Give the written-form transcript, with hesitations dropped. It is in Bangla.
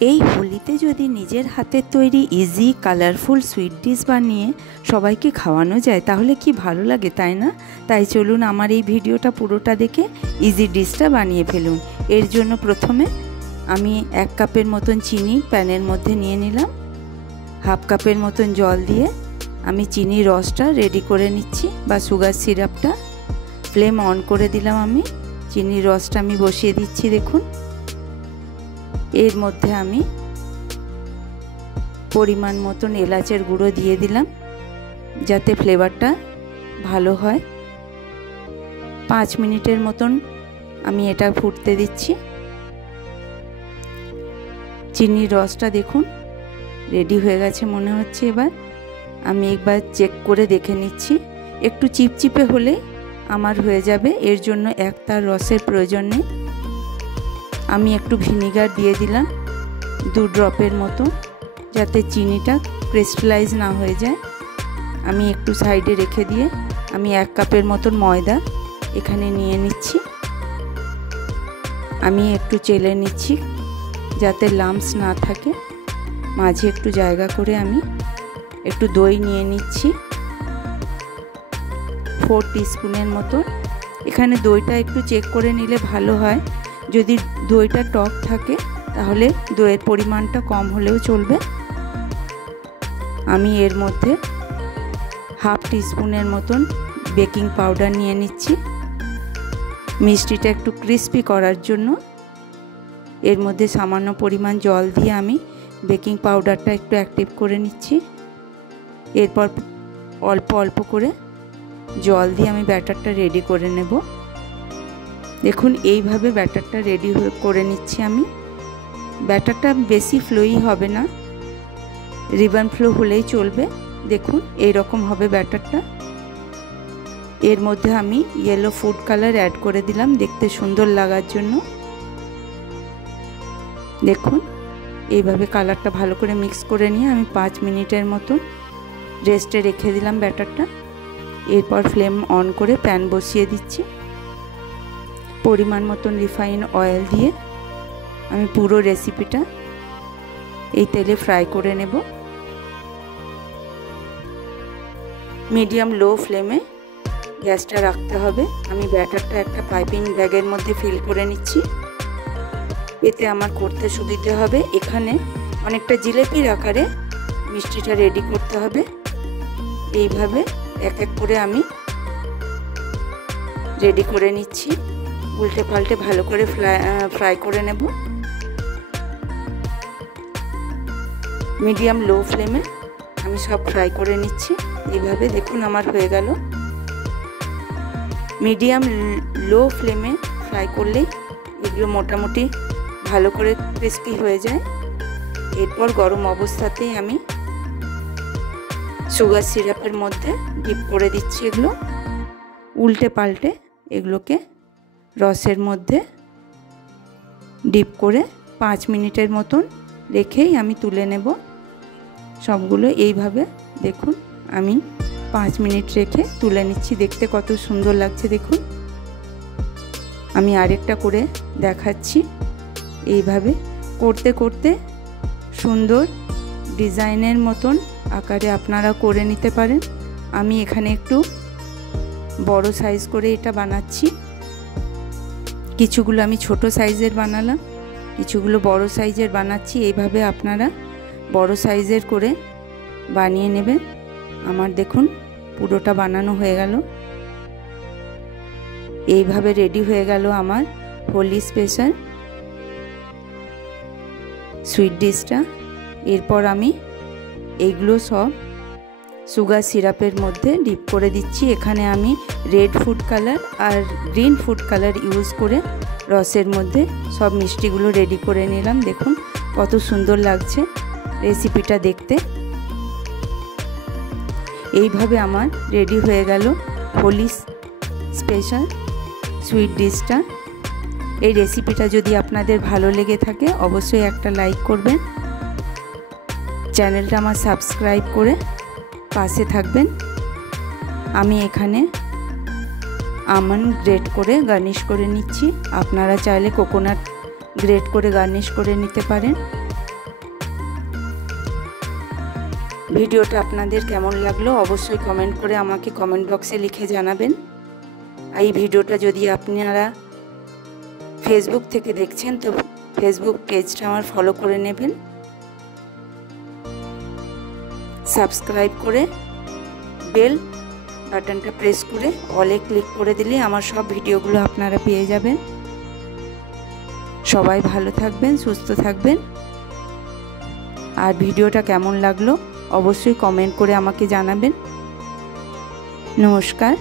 এই হোলিতে যদি নিজের হাতের তৈরি ইজি কালারফুল সুইট ডিশ বানিয়ে সবাইকে খাওয়ানো যায় তাহলে কি ভালো লাগে, তাই না? তাই চলুন আমার এই ভিডিওটা পুরোটা দেখে ইজি ডিশটা বানিয়ে ফেলুন। এর জন্য প্রথমে আমি 1 কাপের মতন চিনি প্যানের মধ্যে নিয়ে নিলাম। হাফ কাপের মতন জল দিয়ে আমি চিনির রসটা রেডি করে নিচ্ছি বা সুগার সিরাপটা। ফ্লেম অন করে দিলাম। আমি চিনির রসটা আমি বসিয়ে দিচ্ছি। দেখুন, এর মধ্যে আমি পরিমাণ মতন এলাচের গুঁড়ো দিয়ে দিলাম যাতে ফ্লেভারটা ভালো হয়। 5 মিনিটের মতন আমি এটা ফুটতে দিচ্ছি। চিনির রসটা দেখুন রেডি হয়ে গেছে মনে হচ্ছে। এবার আমি একবার চেক করে দেখে নিচ্ছি। একটু চিপচিপে হলে আমার হয়ে যাবে, এর জন্য তার রসের প্রয়োজন নেই। আমি একটু ভিনিগার দিয়ে দিলাম 2 ড্রপের মতো যাতে চিনিটা ক্রিস্টালাইজ না হয়ে যায়। আমি একটু সাইডে রেখে দিয়ে আমি 1 কাপের মতন ময়দা এখানে নিয়ে নিচ্ছি। আমি একটু চেলে নিচ্ছি যাতে লাম্পস না থাকে। মাঝে একটু জায়গা করে আমি একটু দই নিয়ে নিচ্ছি 4 টিস্পুনের মতো। এখানে দইটা একটু চেক করে নিলে ভালো হয়। যদি দইটা টক থাকে তাহলে দইয়ের পরিমাণটা কম হলেও চলবে। আমি এর মধ্যে হাফ টিস্পুনের মতন বেকিং পাউডার নিয়ে নিচ্ছি মিষ্টিটা একটু ক্রিস্পি করার জন্য। এর মধ্যে সামান্য পরিমাণ জল দিয়ে আমি বেকিং পাউডারটা একটু অ্যাক্টিভ করে নিচ্ছি। এরপর অল্প অল্প করে জল দিয়ে আমি ব্যাটারটা রেডি করে নেব। দেখুন এইভাবে ব্যাটারটা রেডি করে নিচ্ছি আমি। ব্যাটারটা বেশি ফ্লোই হবে না, রিবন ফ্লো হলেই চলবে। দেখুন এই রকম হবে ব্যাটারটা। এর মধ্যে আমি ইয়েলো ফুড কালার অ্যাড করে দিলাম দেখতে সুন্দর লাগার জন্য। দেখুন এইভাবে কালারটা ভালো করে মিক্স করে নিয়ে আমি 5 মিনিটের মতো রেস্টে রেখে দিলাম ব্যাটারটা। এরপর ফ্লেম অন করে প্যান বসিয়ে দিচ্ছি। পরিমাণ মতন রিফাইন অয়েল দিয়ে আমি পুরো রেসিপিটা এই তেলে ফ্রাই করে নেব। মিডিয়াম লো ফ্লেমে গ্যাসটা রাখতে হবে। আমি ব্যাটারটা একটা পাইপিং ব্যাগের মধ্যে ফিল করে নিচ্ছি, এতে আমার করতে সুবিধে হবে। এখানে অনেকটা জিলেপির আকারে মিষ্টিটা রেডি করতে হবে। এইভাবে এক এক করে আমি রেডি করে নিচ্ছি। উল্টে পাল্টে ভালো করে ফ্রাই করে নেব। মিডিয়াম লো ফ্লেমে আমি সব ফ্রাই করে নিচ্ছি। এইভাবে দেখুন আমার হয়ে গেল। মিডিয়াম লো ফ্লেমে ফ্রাই করলেই এগুলো মোটামুটি ভালো করে ক্রিস্পি হয়ে যায়। এরপর গরম অবস্থাতেই আমি সুগার সিরাপের মধ্যে ডিপ করে দিচ্ছি এগুলো। উল্টে পাল্টে এগুলোকে রসের মধ্যে ডিপ করে 5 মিনিটের মতন রেখেই আমি তুলে নেব সবগুলো। এইভাবে দেখুন আমি 5 মিনিট রেখে তুলে নিচ্ছি। দেখতে কত সুন্দর লাগছে দেখুন। আমি আরেকটা করে দেখাচ্ছি। এইভাবে করতে করতে সুন্দর ডিজাইনের মতন আকারে আপনারা করে নিতে পারেন। আমি এখানে একটু বড় সাইজ করে এটা বানাচ্ছি। কিছুগুলো আমি ছোট সাইজের বানালাম, কিছুগুলো বড় সাইজের বানাচ্ছি। এইভাবে আপনারা বড় সাইজের করে বানিয়ে নেবেন। আমার দেখুন পুরোটা বানানো হয়ে গেল। এইভাবে রেডি হয়ে গেল আমার হোলি স্পেশাল সুইট ডিশটা। এরপর আমি এইগুলো সব সুগার সিরাপের মধ্যে ডিপ করে দিচ্ছি। এখানে আমি রেড ফুড কালার আর গ্রিন ফুড কালার ইউজ করে রসের মধ্যে সব মিষ্টিগুলো রেডি করে নিলাম। দেখুন কত সুন্দর লাগছে রেসিপিটা দেখতে। এইভাবে আমার রেডি হয়ে গেল হোলি স্পেশাল সুইট ডিশটা। এই রেসিপিটা যদি আপনাদের ভালো লেগে থাকে অবশ্যই একটা লাইক করবেন, চ্যানেলটা আমার সাবস্ক্রাইব করে পাশে থাকবেন। আমি এখানে আমন্ড গ্রেট করে গার্নিশ করে নিচ্ছি। আপনারা চাইলে কোকোনাট গ্রেট করে গার্নিশ করে নিতে পারেন। ভিডিওটা আপনাদের কেমন লাগলো অবশ্যই কমেন্ট করে আমাকে কমেন্ট বক্সে লিখে জানাবেন। এই ভিডিওটা যদি আপনারা ফেসবুক থেকে দেখছেন তো ফেসবুক পেজটা আমার ফলো করে নেবেন, সাবস্ক্রাইব করে বেল বাটনটা প্রেস করে অলে ক্লিক করে দিলে আমার সব ভিডিওগুলো আপনারা পেয়ে যাবেন। সবাই ভালো থাকবেন, সুস্থ থাকবেন। আর ভিডিওটা কেমন লাগলো অবশ্যই কমেন্ট করে আমাকে জানাবেন। নমস্কার।